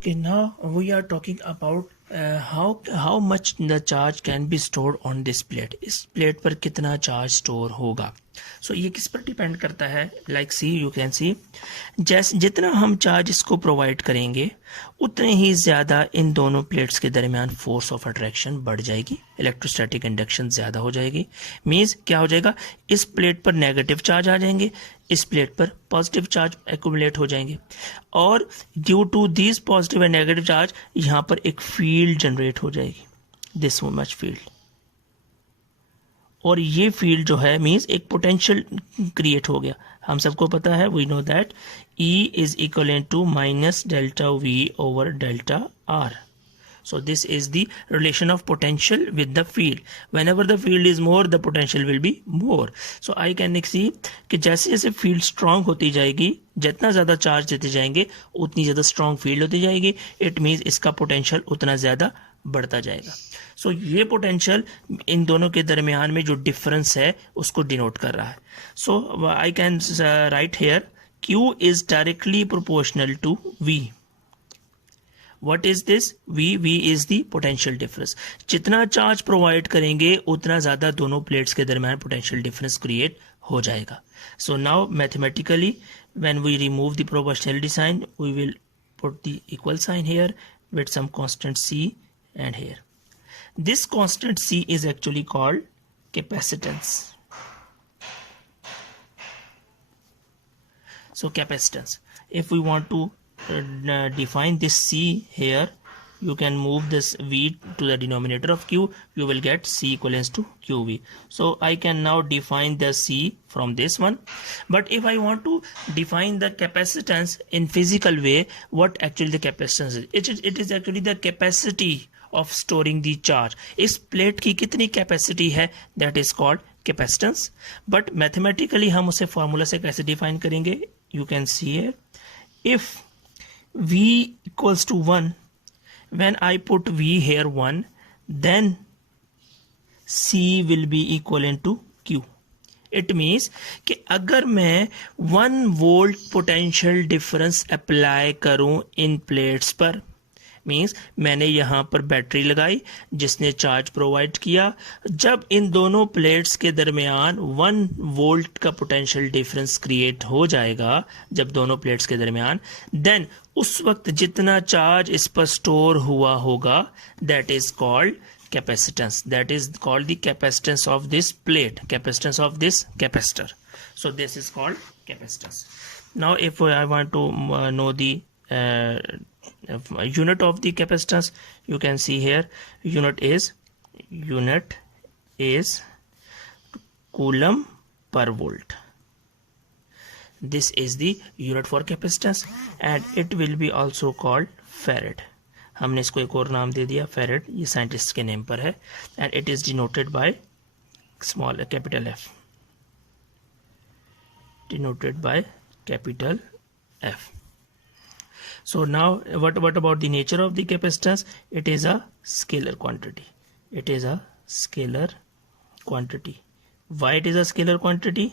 Okay, now we are talking about how much the charge can be stored on this plate. इस plate पर कितना charge store होगा. So ये किस पर डिपेंड करता है. Like see, you can see, जैसे जितना हम चार्ज इसको प्रोवाइड करेंगे उतने ही ज़्यादा इन दोनों प्लेट्स के दरमियान फोर्स ऑफ अट्रैक्शन बढ़ जाएगी, इलेक्ट्रोस्टैटिक इंडक्शन ज़्यादा हो जाएगी. मीन्स क्या हो जाएगा, इस प्लेट पर नेगेटिव चार्ज आ जाएंगे, इस प्लेट पर पॉजिटिव चार्ज एक्यूमुलेट हो जाएंगे, और due to this positive and negative charge यहाँ पर एक फील्ड जनरेट हो जाएगी, दिस मच फील्ड. और ये फील्ड जो है मीन्स एक पोटेंशियल क्रिएट हो गया. हम सबको पता है, we know that E is equal to minus delta V over delta R. So this is the relation of potential with the field. Whenever the field is more, the potential will be more. So I can see कि जैसे जैसे field strong होती जाएगी, जितना ज़्यादा charge देते जाएंगे उतनी ज़्यादा strong field होती जाएगी. It means इसका potential उतना ज़्यादा बढ़ता जाएगा. So ये potential इन दोनों के दरमियान में जो difference है उसको denote कर रहा है. So I can write here Q is directly proportional to V. What is this? V is the potential difference. जितना चार्ज प्रोवाइड करेंगे उतना ज़्यादा दोनों प्लेट्स के दरमियान पोटेंशियल डिफरेंस क्रिएट हो जाएगा. So now mathematically when we remove the proportionality sign, we will put the equal sign here with some constant C and here. This constant C is actually called capacitance. So capacitance. If we want to define this C here, you can move this V to the denominator of Q, you will get C equals to QV. So I can now define the C from this one. But if I want to define the capacitance in physical way, what actually the capacitance is? It is actually the capacity of storing the charge. इस plate की कितनी capacity है, that is called capacitance. But mathematically हम उसे formula से कैसे define करेंगे? You can see here, if V equals to 1, when I put V here 1, then C will be equivalent to Q. It means कि अगर मैं 1 volt potential difference apply करूं इन plates पर, मीन्स मैंने यहाँ पर बैटरी लगाई जिसने चार्ज प्रोवाइड किया, जब इन दोनों प्लेट्स के दरमियान 1 वोल्ट का पोटेंशियल डिफरेंस क्रिएट हो जाएगा, जब दोनों प्लेट्स के दरमियान, देन उस वक्त जितना चार्ज इस पर स्टोर हुआ होगा, that is called capacitance. That is called the capacitance of this plate, capacitance of this capacitor. So this is called capacitance. Now if I want to know the unit of the capacitance, you can see here unit is coulomb per volt. This is the unit for capacitance and it will be also called farad. हमने इसको एक और नाम दे दिया फेरेड, ये scientist के name पर है, and it is denoted by small capital F, denoted by capital F. So now what about the nature of the capacitance? It is a scalar quantity. It is a scalar quantity. Why it is a scalar quantity?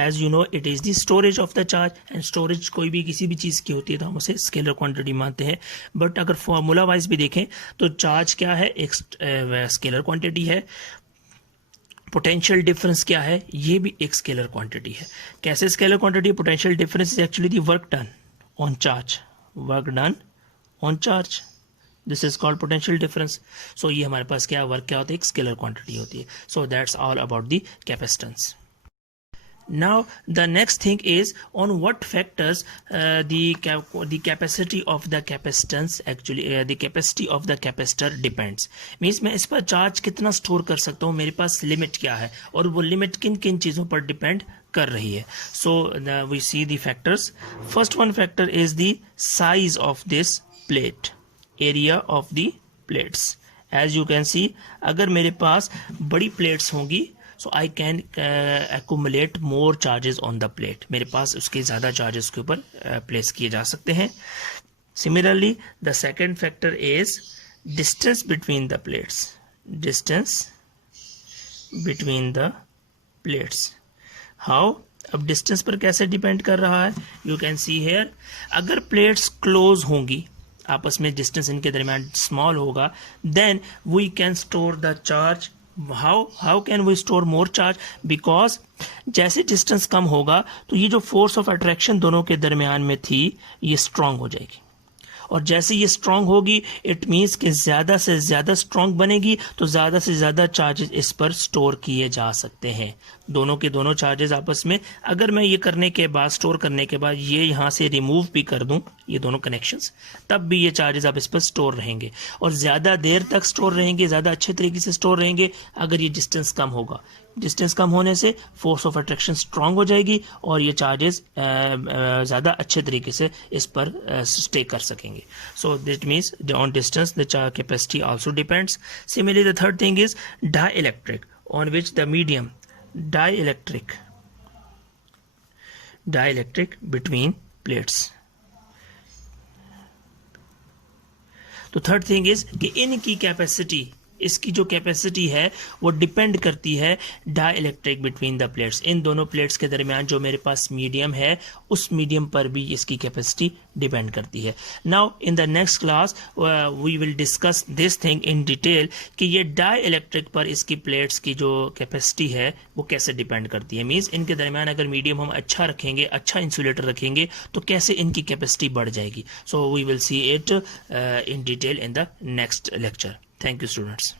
As you know, it is the storage of the charge, and storage कोई भी किसी भी चीज़ की होती है तो हम उसे स्केलर क्वांटिटी मानते हैं. बट अगर फॉर्मूला वाइज भी देखें तो चार्ज क्या है, एक स्केलर क्वांटिटी है. पोटेंशियल डिफरेंस क्या है, ये भी एक स्केलर क्वांटिटी है. कैसे scalar quantity? Potential difference is actually the work done on charge, work done on charge. This is called potential difference. So ये हमारे पास क्या वर्क क्या होता है, एक स्केलर क्वांटिटी होती है. So that's all about the capacitance. Now the next thing is on what factors the capacity of the capacitance actually the capacity of the capacitor depends. Means मैं इस पर चार्ज कितना स्टोर कर सकता हूँ, मेरे पास लिमिट क्या है, और वो लिमिट किन किन चीज़ों पर डिपेंड कर रही है. So we see the factors. First one factor is the size of this plate, area of the plates. As you can see, अगर मेरे पास बड़ी प्लेट्स होंगी so I can accumulate more charges on the plate. मेरे पास उसके ज़्यादा charges के ऊपर place किए जा सकते हैं. Similarly, the second factor is distance between the plates. Distance between the plates. How? अब डिस्टेंस पर कैसे डिपेंड कर रहा है? You can see here, अगर प्लेट्स क्लोज होंगी, आपस में डिस्टेंस इनके दरमियान स्मॉल होगा, then we can store the charge. How can we store more charge? Because जैसे डिस्टेंस कम होगा तो ये जो फोर्स ऑफ अट्रैक्शन दोनों के दरमियान में थी ये स्ट्रांग हो जाएगी, और जैसे ये स्ट्रांग होगी इट मीन्स कि ज़्यादा से ज़्यादा स्ट्रांग बनेगी, तो ज़्यादा से ज़्यादा चार्जेस इस पर स्टोर किए जा सकते हैं. दोनों के दोनों चार्जेस आपस में, अगर मैं ये करने के बाद, स्टोर करने के बाद ये यहाँ से रिमूव भी कर दूं ये दोनों कनेक्शंस, तब भी ये चार्जेस आप इस पर स्टोर रहेंगे, और ज़्यादा देर तक स्टोर रहेंगे, ज़्यादा अच्छे तरीके से स्टोर रहेंगे अगर ये डिस्टेंस कम होगा. डिस्टेंस कम होने से फोर्स ऑफ अट्रैक्शन स्ट्रांग हो जाएगी और ये चार्जेस ज़्यादा अच्छे तरीके से इस पर स्टे कर सकेंगे. So that means on distance the capacity also depends. Similarly the third thing is dielectric, on which the medium dielectric between plates. तो थर्ड थिंग इज कि इनकी कैपेसिटी, इसकी जो कैपेसिटी है वो डिपेंड करती है डाइलेक्ट्रिक बिटवीन द प्लेट्स. इन दोनों प्लेट्स के दरमियान जो मेरे पास मीडियम है उस मीडियम पर भी इसकी कैपेसिटी डिपेंड करती है. Now in the next class we will discuss this thing in detail कि ये डाइलेक्ट्रिक पर इसकी प्लेट्स की जो कैपेसिटी है वो कैसे डिपेंड करती है. मीन्स इनके दरमियान अगर मीडियम हम अच्छा रखेंगे, अच्छा इंसुलेटर रखेंगे, तो कैसे इनकी कैपेसिटी बढ़ जाएगी. So we will see it in detail in the next lecture. Thank you, students.